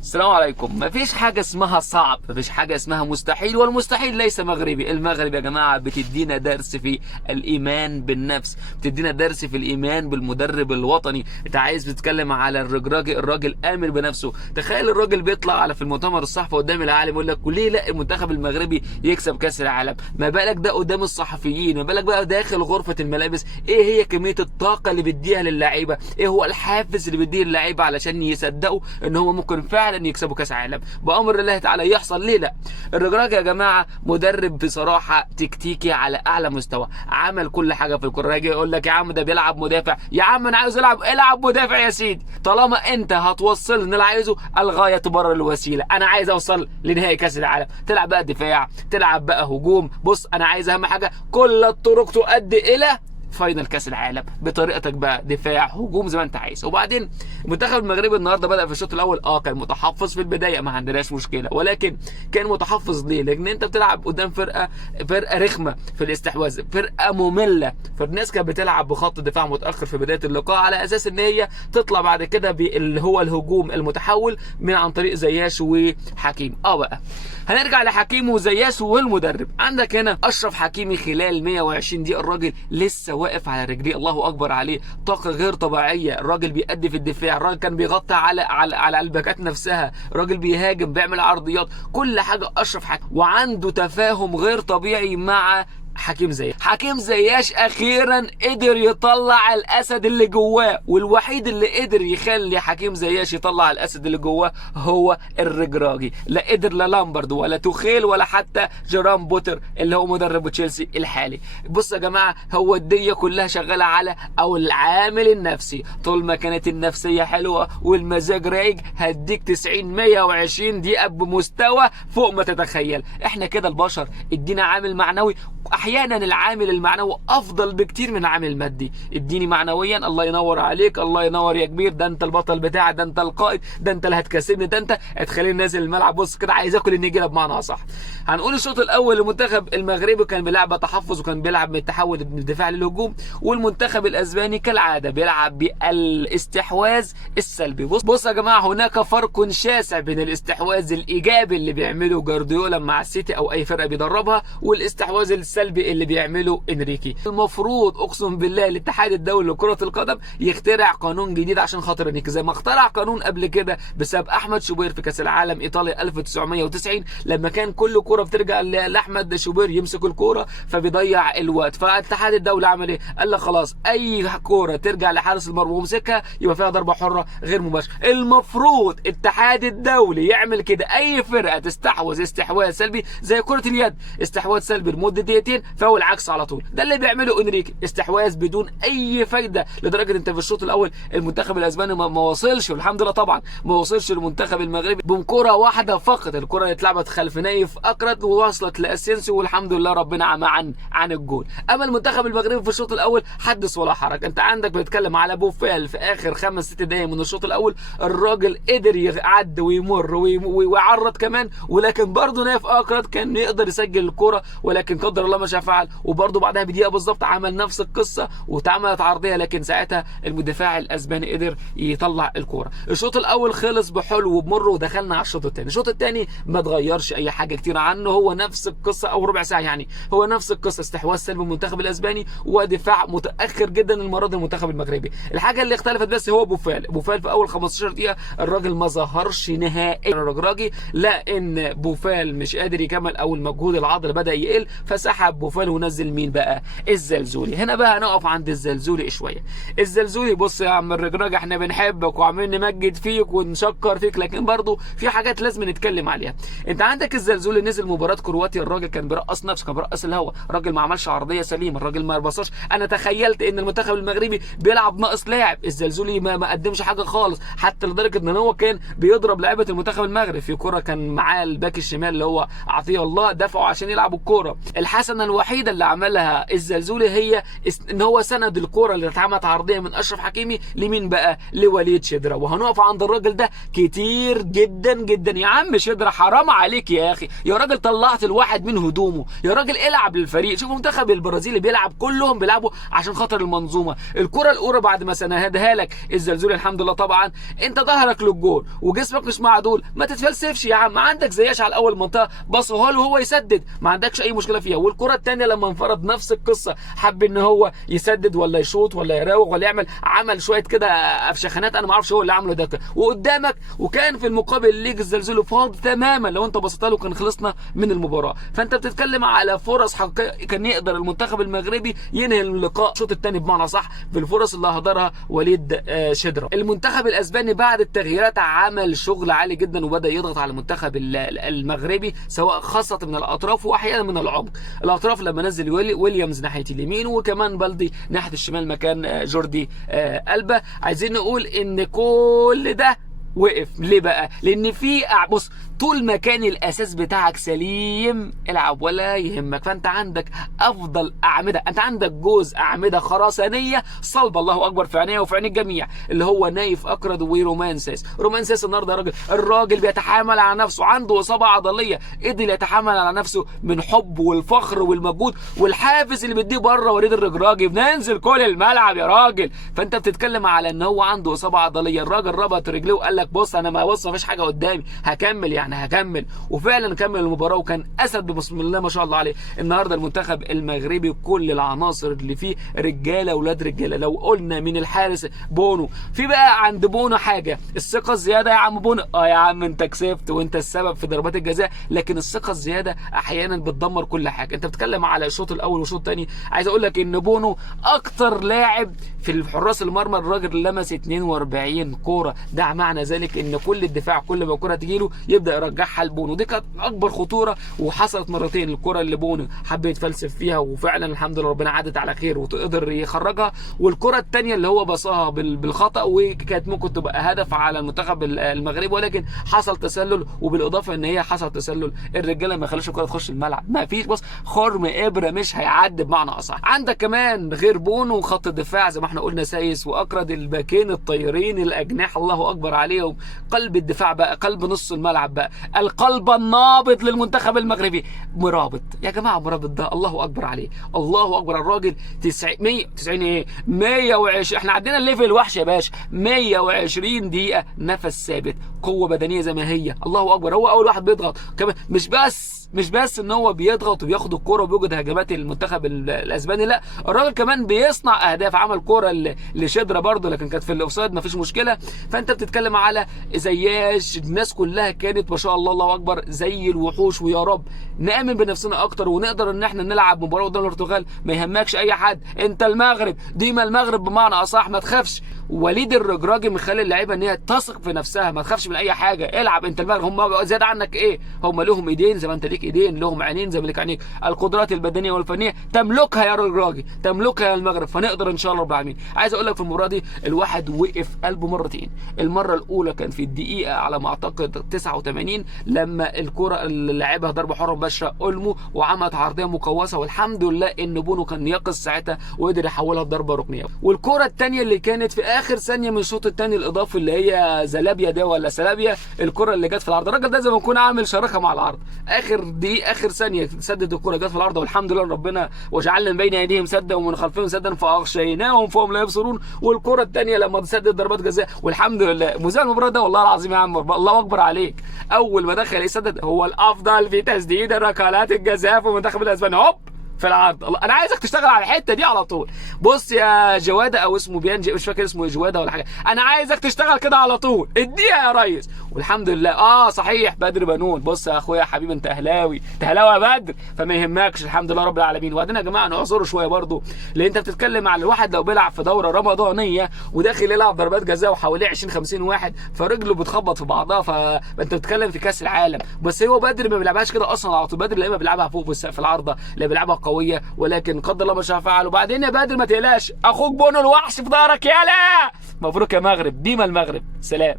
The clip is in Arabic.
السلام عليكم. مفيش حاجة اسمها صعب، مفيش حاجة اسمها مستحيل، والمستحيل ليس مغربي. المغرب يا جماعة بتدينا درس في الإيمان بالنفس، بتدينا درس في الإيمان بالمدرب الوطني. انت عايز بتتكلم على الرجراجي، الراجل آمن بنفسه. تخيل الراجل بيطلع على في المؤتمر الصحفي قدام العالم يقول لك وليه لا المنتخب المغربي يكسب كأس العالم؟ ما بالك ده قدام الصحفيين، ما بالك بقى داخل غرفة الملابس. ايه هي كمية الطاقة اللي بيديها للاعيبة؟ ايه هو الحافز اللي بيديه للاعيبة علشان يصدقوا ان هم ممكن فعلا يكسبوا كاس عالم بامر الله تعالى؟ يحصل ليه لا؟ الرجراجي يا جماعه مدرب بصراحه تكتيكي على اعلى مستوى، عمل كل حاجه في الكوره. يجي يقول لك يا عم ده بيلعب مدافع، يا عم انا عايز العب مدافع يا سيدي، طالما انت هتوصل ان اللي عايزه الغايه تبرر الوسيله. انا عايز اوصل لنهائي كاس العالم، تلعب بقى دفاع، تلعب بقى هجوم، بص انا عايز اهم حاجه كل الطرق تؤدي الى فاينل كاس العالم بطريقتك بقى، دفاع هجوم زي ما انت عايز. وبعدين المنتخب المغربي النهارده بدا في الشوط الاول كان متحفظ في البدايه، ما عندناش مشكله، ولكن كان متحفظ ليه؟ لان انت بتلعب قدام فرقه رخمه في الاستحواذ، فرقه ممله، فالناس كانت بتلعب بخط دفاع متاخر في بدايه اللقاء على اساس ان هي تطلع بعد كده اللي هو الهجوم المتحول من عن طريق زياش وحكيم. بقى هنرجع لحكيم وزياش والمدرب. عندك هنا اشرف حكيمي خلال 120 دقيقه الراجل لسه واقف على رجليه، الله اكبر عليه، طاقه غير طبيعيه. الراجل بيأدي في الدفاع، الراجل كان بيغطي على الباكات نفسها، الراجل بيهاجم، بيعمل عرضيات، كل حاجه اشرف حكيمي، وعنده تفاهم غير طبيعي مع حكيم زياش اخيرا قدر يطلع الاسد اللي جواه، والوحيد اللي قدر يخلي حكيم زياش يطلع الاسد اللي جواه هو الرجراجي. لا قدر لا لامبرد ولا توخيل ولا حتى جيرام بوتر اللي هو مدرب تشيلسي الحالي. بص يا جماعه، هو الدنيا كلها شغاله على العامل النفسي. طول ما كانت النفسيه حلوه والمزاج رايق هديك 90 120 دقيقه بمستوى فوق ما تتخيل. احنا كده البشر، ادينا عامل معنوي، احيانا العامل المعنوي افضل بكتير من العامل المادي. اديني معنويا، الله ينور عليك، الله ينور يا كبير، ده انت البطل بتاعي، ده انت القائد، ده انت اللي هتكسبني، ده انت هتخليني نازل الملعب بص كده عايز اكل النجيله بمعنى اصح. هنقول الشوط الاول المنتخب المغربي كان بيلعب تحفظ وكان بيلعب من التحول من الدفاع للهجوم، والمنتخب الاسباني كالعاده بيلعب بالاستحواذ السلبي. بص يا جماعه، هناك فرق شاسع بين الاستحواذ الايجابي اللي بيعمله جارديولا مع السيتي او اي فرقه بيدربها والاستحواذ السلبي اللي بيعمله انريكي. المفروض اقسم بالله الاتحاد الدولي لكرة القدم يخترع قانون جديد عشان خاطر انريكي، زي ما اخترع قانون قبل كده بسبب احمد شوبير في كاس العالم ايطاليا 1990 لما كان كل كرة بترجع لاحمد شوبير يمسك الكرة فبيضيع الوقت. فالاتحاد الدولي عمل ايه؟ قال لك خلاص اي كرة ترجع لحارس المرمى ومسكها يبقى فيها ضربة حرة غير مباشرة. المفروض الاتحاد الدولي يعمل كده، اي فرقة تستحوذ استحواذ سلبي زي كرة اليد، استحواذ سلبي لمدة دقيقتين فهو العكس على طول. ده اللي بيعمله انريكي، استحواذ بدون اي فايده، لدرجه انت في الشوط الاول المنتخب الاسباني ما وصلش، والحمد لله طبعا ما وصلش المنتخب المغربي بكره واحده فقط. الكره اللي اتلعبت خلف نايف اكرت ووصلت لاسينسيو والحمد لله ربنا عمى عن الجول. اما المنتخب المغربي في الشوط الاول حدث ولا حرج. انت عندك بيتكلم على بوفال في اخر 5-6 دقائق من الشوط الاول، الراجل قدر يعدي ويمر ويعرض كمان، ولكن برضه نايف اكرت كان يقدر يسجل الكره، ولكن قدر الله ما شاء فعل. وبرضه بعدها بدقيقه بالظبط عمل نفس القصه واتعملت عرضيه، لكن ساعتها المدافع الاسباني قدر يطلع الكوره. الشوط الاول خلص بحلو وبمر ودخلنا على الشوط الثاني. الشوط الثاني ما اتغيرش اي حاجه كتير عنه، هو نفس القصه او ربع ساعه يعني، هو نفس القصه، استحواذ سلبي المنتخب الاسباني ودفاع متاخر جدا المره دي المنتخب المغربي. الحاجه اللي اختلفت بس هو بوفال في اول 15 دقيقه الراجل ما ظهرش نهائيا. الرجراجي لا ان بوفال مش قادر يكمل او المجهود العضلي بدا يقل فسحب بوفال ونزل مين بقى؟ الزلزولي. هنا بقى هنقف عند الزلزولي شويه. الزلزولي بص يا عم الرجراجي احنا بنحبك وعمالين نمجد فيك ونشكر فيك، لكن برضه في حاجات لازم نتكلم عليها. انت عندك الزلزولي نزل مباراه كرواتيا، الراجل كان بيرقص نفسه، كان بيرقص الهوا، الراجل ما عملش عرضيه سليمه، الراجل ما بصاش. انا تخيلت ان المنتخب المغربي بيلعب ناقص لاعب، الزلزولي ما قدمش حاجه خالص، حتى لدرجه ان هو كان بيضرب لعيبه المنتخب المغربي. في كره كان معاه الباك الشمال اللي هو عطيه الله دفعه عشان يلعب الكوره. الحسن الحسنه الوحيده اللي عملها الزلزولي هي ان هو سند الكره اللي اتعملت عرضيه من اشرف حكيمي لمين بقى؟ لوليد شدره. وهنقف عند الراجل ده كتير جدا جدا. يا عم شدره حرام عليك يا اخي، يا راجل طلعت الواحد من هدومه، يا راجل العب للفريق. شوف المنتخب البرازيلي بيلعب، كلهم بيلعبوا عشان خاطر المنظومه. الكره الاولى بعد ما سندها لك الزلزولي الحمد لله طبعا، انت ظهرك للجول وجسمك مش معدول، ما تتفلسفش يا عم. عندك زياش على اول منطقه بصها له وهو يسدد، ما عندكش اي مشكله فيها. والكره الثانيه لما انفرد نفس القصه، حب ان هو يسدد ولا يشوط ولا يراوغ ولا يعمل، عمل شويه كده افشخانات انا ما اعرفش هو اللي عمله ده وقدامك. وكان في المقابل ليك الزلزولي فاضي تماما، لو انت بصيت له كان خلصنا من المباراه. فانت بتتكلم على فرص حقيقيه كان يقدر المنتخب المغربي ينهي اللقاء الشوط الثاني بمعنى صح في الفرص اللي هدرها وليد شدره. المنتخب الاسباني بعد التغييرات عمل شغل عالي جدا وبدا يضغط على المنتخب المغربي، سواء خاصه من الاطراف واحيانا من العمق. الاطراف لما نزل ويليامز ناحيه اليمين وكمان بلدي ناحيه الشمال مكان جوردي ألبا. عايزين نقول ان كل ده وقف ليه بقى؟ لان في بص، طول ما كان الاساس بتاعك سليم العب ولا يهمك. فانت عندك افضل اعمده، انت عندك جوز اعمده خرسانيه صلبه الله اكبر في عينيه وفي عين الجميع، اللي هو نايف اكرد ورومان ساس. رومان ساس النهارده الراجل بيتحامل على نفسه، عنده اصابه عضليه، قدر يتحمل على نفسه من حب والفخر والمجهود والحافز اللي بيديه بره. وليد الرجراجي بننزل كل الملعب يا راجل. فانت بتتكلم على ان هو عنده اصابه عضليه، الراجل ربط رجليه وقال لك بص انا ما فيش حاجه قدامي، هكمل يعني هكمل. وفعلا كمل المباراه وكان اسد بسم الله ما شاء الله عليه. النهارده المنتخب المغربي كل العناصر اللي فيه رجاله اولاد رجاله. لو قلنا من الحارس بونو، في بقى عند بونو حاجه الثقه الزياده يا عم بونو. يا عم انت كسبت وانت السبب في ضربات الجزاء، لكن الثقه الزياده احيانا بتدمر كل حاجه. انت بتتكلم على الشوط الاول والشوط الثاني، عايز اقول لك ان بونو اكتر لاعب في الحراس المرمى، الراجل لمس 42 كوره. ده معنى ذلك ان كل الدفاع كل ما الكره تجي له يبدا يرجعها لبونو. دي كانت اكبر خطوره وحصلت مرتين، الكره اللي بونو حب يتفلسف فيها وفعلا الحمد لله ربنا عدت على خير وقدر يخرجها، والكره الثانيه اللي هو بصاها بالخطا وكانت ممكن تبقى هدف على المنتخب المغربي، ولكن حصل تسلل. وبالاضافه ان هي حصل تسلل الرجاله ما خلوش الكره تخش الملعب، ما فيش بص خرم ابره مش هيعدي بمعنى اصح. عندك كمان غير بونو خط الدفاع زي ما احنا قلنا سايس واكرد، الباكين الطيرين الاجنحه الله اكبر عليهم. قلب الدفاع بقى، قلب نص الملعب بقى، القلب النابض للمنتخب المغربي مرابط. يا جماعه مرابط ده الله اكبر عليه، الله اكبر. الراجل 90 ايه 120، احنا عندنا الليفل وحش يا باشا. 120 دقيقه نفس ثابت، قوه بدنيه زي ما هي، الله اكبر. هو اول واحد بيضغط كمان، مش بس ان هو بيضغط وبياخد الكوره وبيوجد هجمات المنتخب الاسباني، لا الراجل كمان بيصنع اهداف. عمل كوره لشدره برده لكن كانت في الاوفسايد ما فيش مشكله. فانت بتتكلم على زياش، الناس كلها كانت ما شاء الله الله اكبر زي الوحوش. ويا رب نامن بنفسنا اكتر ونقدر ان احنا نلعب مباراه قدام البرتغال ما يهمكش اي حد. انت المغرب، ديما المغرب بمعنى اصح، ما تخافش. وليد الرجراجي مخلي اللعيبه ان هي تثق في نفسها، ما تخافش من اي حاجه، العب انت المغرب. هم زياده عنك ايه؟ هم لهم ايدين زي ما انت ليك ايدين، لهم عينين زي ما ليك عينيك. القدرات البدنيه والفنيه تملكها يا رجراجي، تملكها يا المغرب. فنقدر ان شاء الله رب العالمين. عايز اقول لك في المباراه دي الواحد وقف قلبه مرتين. المره الاولى كان في الدقيقه على ما اعتقد 89 لما الكره اللي لعبها ضربه حره مباشره اولمو وعملت عرضيه مقوسه، والحمد لله ان بونو كان يقظ ساعتها وقدر يحولها لضربه ركنيه. والكره الثانيه اللي كانت في اخر ثانيه من الشوط الثاني الاضافي اللي هي زلابيا ده ولا سلابيا، الكره اللي جت في العرض، الراجل ده زي ما يكون عامل شراكه مع العرض. اخر دقيقه اخر ثانيه سدد الكره جت في العرض، والحمد لله ربنا وجعلنا من بين ايديهم سدا ومن خلفهم سدا فاغشيناهم فهم لا يبصرون. والكره الثانيه لما تسدد ضربات جزاء، والحمد لله. مذيع المباراه ده والله العظيم يا عم الله اكبر عليك، اول ما دخل يسدد هو الافضل في تسديد ركلات الجزاء في المنتخب الاسباني، هوب في العرض. الله انا عايزك تشتغل على الحته دي على طول. بص يا جواده او اسمه بيانجي مش فاكر اسمه جواده ولا حاجه، انا عايزك تشتغل كده على طول، اديها يا ريس. والحمد لله صحيح بدر بنون، بص يا اخويا يا حبيبي انت اهلاوي يا بدر فما يهمكش الحمد لله رب العالمين. وبعدين يا جماعه نعذره شويه برضو، لان انت بتتكلم على الواحد لو بيلعب في دوره رمضانيه وداخل يلعب ضربات جزاء وحواليه 20-50 واحد فرجله بتخبط في بعضها، فانت بتتكلم في كاس العالم. بس هو بدر ما بيلعبهاش كده اصلا على طول، بدر لا اما بيلعبها فوق في السقف العارضه لا بيلعبها قويه، ولكن قدر الله ما شاء فعل. وبعدين يا بدر ما تقلقش، اخوك بونو الوحش في ظهرك. يالا مبروك يا مغرب، ديما المغرب. سلام.